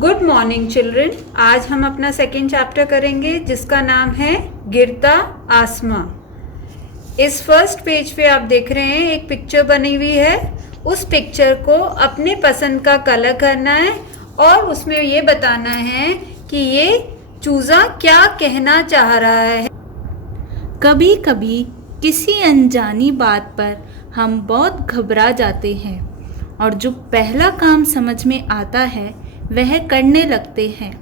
Good morning children. आज हम अपना सेकेंड चैप्टर करेंगे जिसका नाम है गिरता आसमां। इस फर्स्ट पेज पे आप देख रहे हैं एक पिक्चर बनी हुई है। उस पिक्चर को अपने पसंद का कलर करना है और उसमें ये बताना है कि ये चूज़ा क्या कहना चाह रहा है। कभी कभी किसी अनजानी बात पर हम बहुत घबरा जाते हैं और जो पहला काम समझ में आता है वह करने लगते हैं,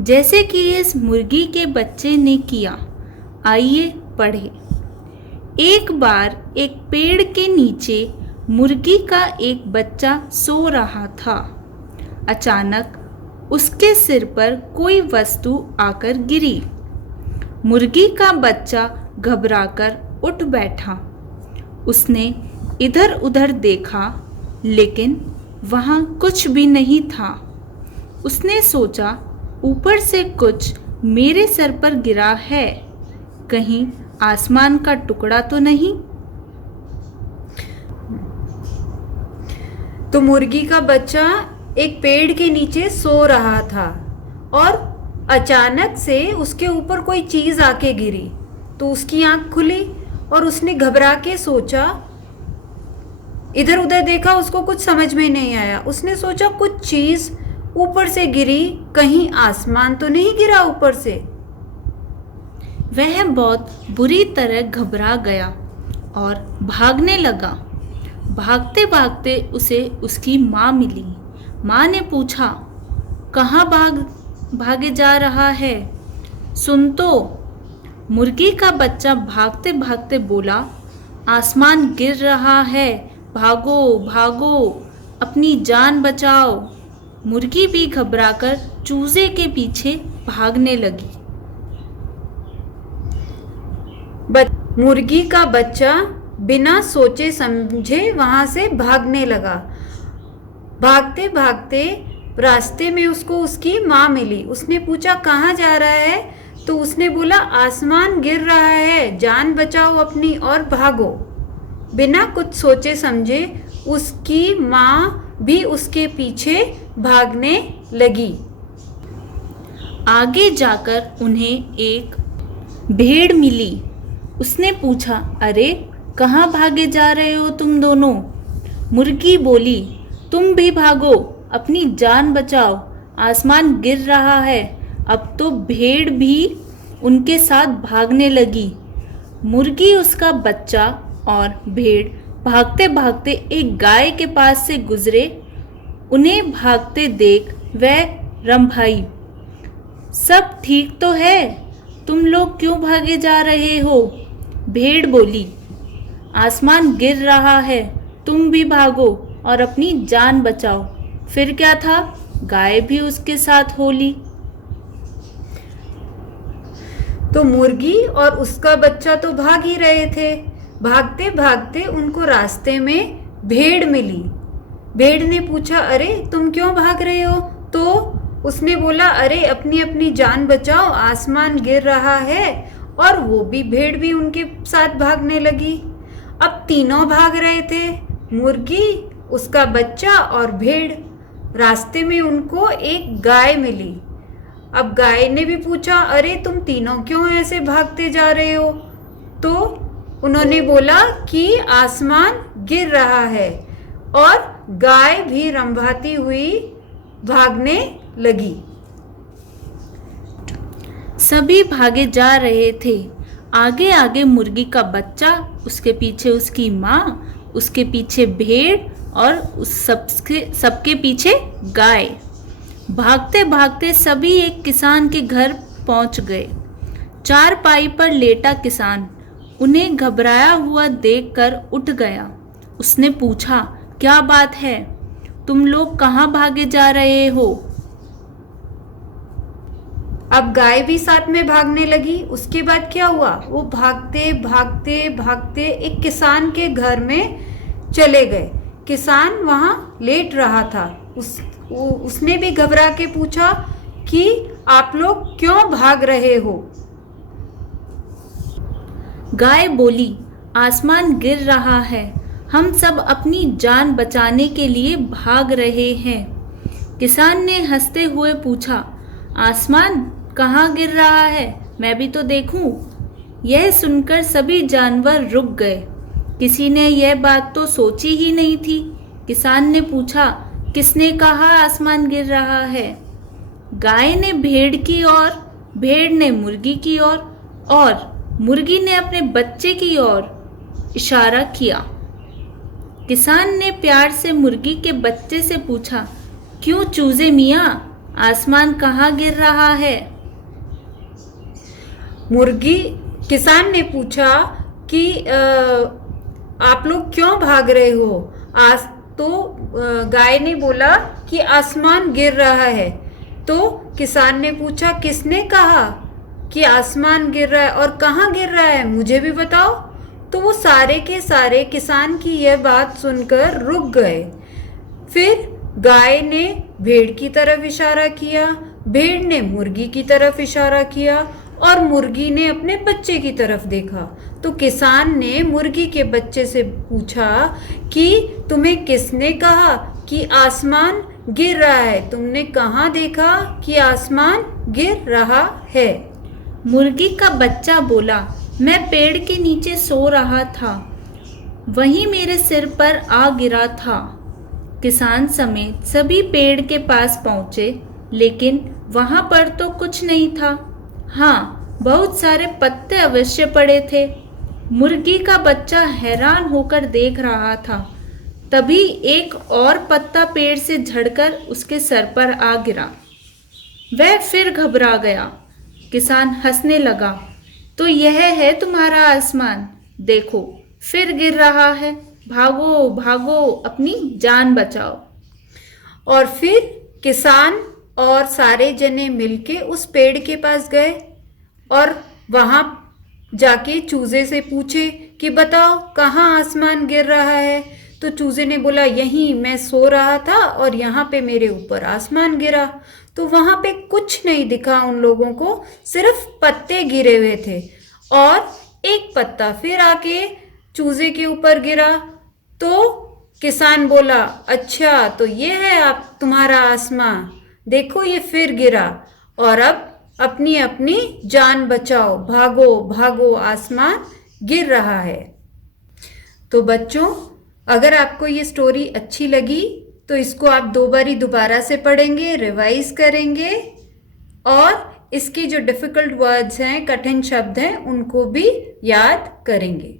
जैसे कि इस मुर्गी के बच्चे ने किया। आइए पढ़े। एक बार एक पेड़ के नीचे मुर्गी का एक बच्चा सो रहा था। अचानक उसके सिर पर कोई वस्तु आकर गिरी। मुर्गी का बच्चा घबराकर उठ बैठा। उसने इधर उधर देखा, लेकिन वहाँ कुछ भी नहीं था। उसने सोचा, ऊपर से कुछ मेरे सर पर गिरा है, कहीं आसमान का टुकड़ा तो नहीं। तो मुर्गी का बच्चा एक पेड़ के नीचे सो रहा था और अचानक से उसके ऊपर कोई चीज़ आके गिरी। तो उसकी आंख खुली और उसने घबरा के सोचा, इधर उधर देखा, उसको कुछ समझ में नहीं आया। उसने सोचा कुछ चीज़ ऊपर से गिरी, कहीं आसमान तो नहीं गिरा ऊपर से। वह बहुत बुरी तरह घबरा गया और भागने लगा। भागते भागते उसे उसकी माँ मिली। माँ ने पूछा, कहाँ भागे जा रहा है? सुन तो। मुर्गी का बच्चा भागते भागते बोला, आसमान गिर रहा है, भागो भागो, अपनी जान बचाओ। मुर्गी भी घबराकर चूजे के पीछे भागने लगी। मुर्गी का बच्चा बिना सोचे समझे वहां से भागने लगा। भागते भागते रास्ते में उसको उसकी माँ मिली। उसने पूछा, कहाँ जा रहा है? तो उसने बोला, आसमान गिर रहा है, जान बचाओ अपनी और भागो। बिना कुछ सोचे समझे उसकी माँ भी उसके पीछे भागने लगी। आगे जाकर उन्हें एक भेड़ मिली। उसने पूछा, अरे कहाँ भागे जा रहे हो तुम दोनों? मुर्गी बोली, तुम भी भागो, अपनी जान बचाओ, आसमान गिर रहा है। अब तो भेड़ भी उनके साथ भागने लगी। मुर्गी, उसका बच्चा और भेड़ भागते भागते एक गाय के पास से गुजरे। उन्हें भागते देख वह रंभाई, सब ठीक तो है? तुम लोग क्यों भागे जा रहे हो? भेड़ बोली, आसमान गिर रहा है, तुम भी भागो और अपनी जान बचाओ। फिर क्या था, गाय भी उसके साथ हो ली। तो मुर्गी और उसका बच्चा तो भाग ही रहे थे। भागते भागते उनको रास्ते में भेड़ मिली। भेड़ ने पूछा, अरे तुम क्यों भाग रहे हो? तो उसने बोला, अरे अपनी अपनी जान बचाओ, आसमान गिर रहा है। और वो भी, भेड़ भी उनके साथ भागने लगी। अब तीनों भाग रहे थे, मुर्गी, उसका बच्चा और भेड़। रास्ते में उनको एक गाय मिली। अब गाय ने भी पूछा, अरे तुम तीनों क्यों ऐसे भागते जा रहे हो? तो उन्होंने बोला कि आसमान गिर रहा है। और गाय भी रंभाती हुई भागने लगी। सभी भागे जा रहे थे। आगे आगे मुर्गी का बच्चा, उसके पीछे उसकी माँ, उसके पीछे भेड़ और उस सबके पीछे गाय। भागते भागते सभी एक किसान के घर पहुंच गए। चारपाई पर लेटा किसान उन्हें घबराया हुआ देखकर उठ गया। उसने पूछा, क्या बात है? तुम लोग कहाँ भागे जा रहे हो? अब गाय भी साथ में भागने लगी। उसके बाद क्या हुआ, वो भागते भागते भागते एक किसान के घर में चले गए। किसान वहाँ लेट रहा था। उसने भी घबरा के पूछा कि आप लोग क्यों भाग रहे हो? गाय बोली, आसमान गिर रहा है, हम सब अपनी जान बचाने के लिए भाग रहे हैं। किसान ने हंसते हुए पूछा, आसमान कहाँ गिर रहा है, मैं भी तो देखूं। यह सुनकर सभी जानवर रुक गए। किसी ने यह बात तो सोची ही नहीं थी। किसान ने पूछा, किसने कहा आसमान गिर रहा है? गाय ने भेड़ की ओर, भेड़ ने मुर्गी की ओर और मुर्गी ने अपने बच्चे की ओर इशारा किया। किसान ने प्यार से मुर्गी के बच्चे से पूछा, क्यों चूजे मियाँ, आसमान कहाँ गिर रहा है? किसान ने पूछा कि आप लोग क्यों भाग रहे हो? गाय ने बोला कि आसमान गिर रहा है। तो किसान ने पूछा, किसने कहा कि आसमान गिर रहा है और कहाँ गिर रहा है, मुझे भी बताओ। तो वो सारे के सारे किसान की यह बात सुनकर रुक गए। फिर गाय ने भेड़ की तरफ इशारा किया, भेड़ ने मुर्गी की तरफ इशारा किया और मुर्गी ने अपने बच्चे की तरफ देखा। तो किसान ने मुर्गी के बच्चे से पूछा कि तुम्हें किसने कहा कि आसमान गिर रहा है? तुमने कहाँ देखा कि आसमान गिर रहा है? मुर्गी का बच्चा बोला, मैं पेड़ के नीचे सो रहा था, वहीं मेरे सिर पर आ गिरा था। किसान समेत सभी पेड़ के पास पहुंचे, लेकिन वहां पर तो कुछ नहीं था। हाँ, बहुत सारे पत्ते अवश्य पड़े थे। मुर्गी का बच्चा हैरान होकर देख रहा था। तभी एक और पत्ता पेड़ से झड़कर उसके सर पर आ गिरा। वह फिर घबरा गया। किसान हंसने लगा, तो यह है तुम्हारा आसमान, देखो फिर गिर रहा है, भागो भागो, अपनी जान बचाओ। और फिर किसान और सारे जने मिलके उस पेड़ के पास गए और वहां जाके चूजे से पूछे कि बताओ कहाँ आसमान गिर रहा है? तो चूजे ने बोला, यहीं मैं सो रहा था और यहाँ पे मेरे ऊपर आसमान गिरा। तो वहां पे कुछ नहीं दिखा उन लोगों को, सिर्फ पत्ते गिरे हुए थे और एक पत्ता फिर आके चूजे के ऊपर गिरा। तो किसान बोला, अच्छा तो ये है आप तुम्हारा आसमान, देखो ये फिर गिरा और अब अपनी अपनी जान बचाओ, भागो भागो, आसमान गिर रहा है। तो बच्चों, अगर आपको ये स्टोरी अच्छी लगी तो इसको आप दोबारा से पढ़ेंगे, रिवाइज करेंगे और इसके जो डिफ़िकल्ट वर्ड्स हैं, कठिन शब्द हैं, उनको भी याद करेंगे।